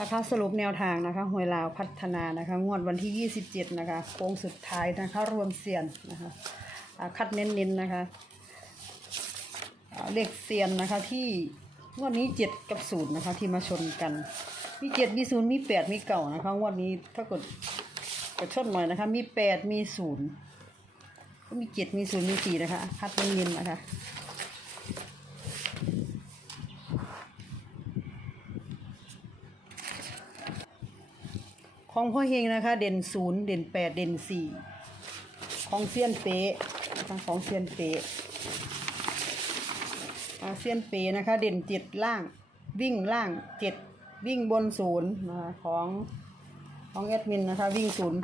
นะคะสรุปแนวทางนะคะหวยลาวพัฒนานะคะ งวดวันที่ 27 นะคะโค้งสุดท้ายนะคะ รวมเสียนนะคะคัดเน้นๆนนะคะเลขเสียนนะคะที่งวดนี้ 7 กับ0นะคะที่มาชนกัน มี 7 มี 0 มี 8 มีเก่านะคะงวดนี้ถ้ากดกดชนหน่อยนะคะ มี 8 มี 0 ก็มี 7 มี 0 มี 4 นะคะคัดเน้นๆนะคะ ของพ่อเฮงนะคะ เด่นศูนย์เด่นแปดเด่นสี่ของเซียนเป๊ะของเซียนเป๊ะเซียนเป๊ะนะคะ เด่นเจ็ดล่าง วิ่งล่างเจ็ดวิ่งบนศูนย์นะคะของของแอดมินนะคะ วิ่งศูนย์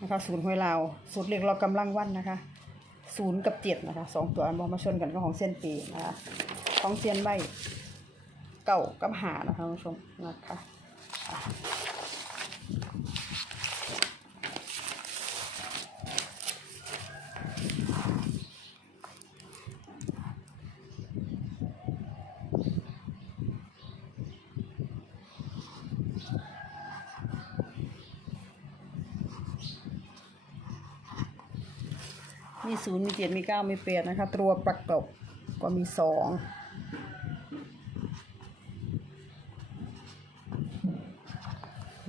นะคะศูนย์ห้วยลาวสูตรเล็กเรากำลังวันนะคะศูนย์กับเจ็ดนะคะสองตัวอันมาชนกันก็ของเซียนเป๊ะนะคะของเซียนใบเก่ากับหานะคะคุณผู้ชมนะคะ มีศูนย์มีเจ็ดมีเก้ามีแปดนะคะ ตัวประกบก็มีสอง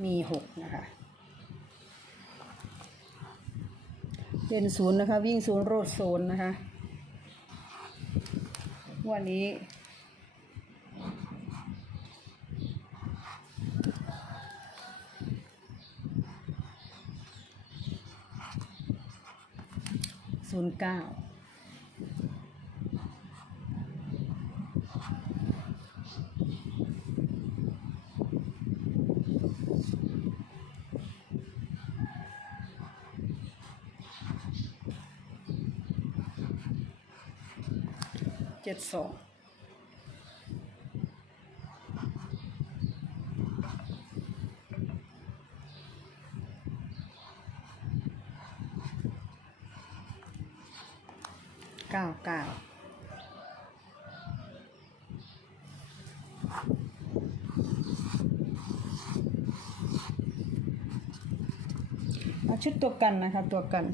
มีหกนะคะเด่นศูนย์นะคะ วิ่งศูนย์โรดศูนย์นะคะ วันนี้ ศูนย์เก้า เจ็ดสองเก้าเก้าเอาชุดตัวกันนะคะตัวกัน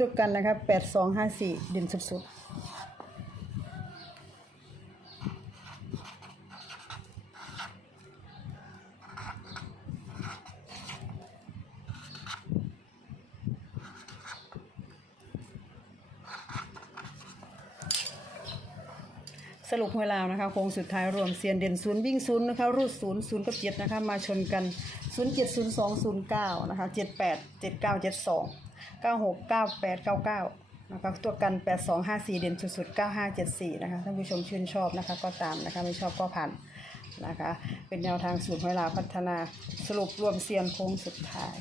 ตัวกันนะครับแปดสองห้าสี่เด่นสุดๆสรุปเวลานะคะโค้งสุดท้ายรวมเซียนเด่นศูนย์วิ่งศูนย์นะคะรูดศูนย์ศูนย์กับเจ็ดนะคะมาชนกันศูนย์เจ็ดศูนย์สองศูนย์เก้านะคะเจ็ดแปดเจ็ดเก้าเจ็ดสอง เก้าหกเก้าแปดเก้าเก้านะคะตัวกันแปดสองห้าสี่เด่นสุดๆเก้าห้าเจ็ดสี่นะคะท่านผู้ชมชื่นชอบนะคะก็ตามนะคะไม่ชอบก็ผ่านนะคะ เป็นแนวทางสูตรเวลาพัฒนาสรุปรวมเซียนโค้งสุดท้าย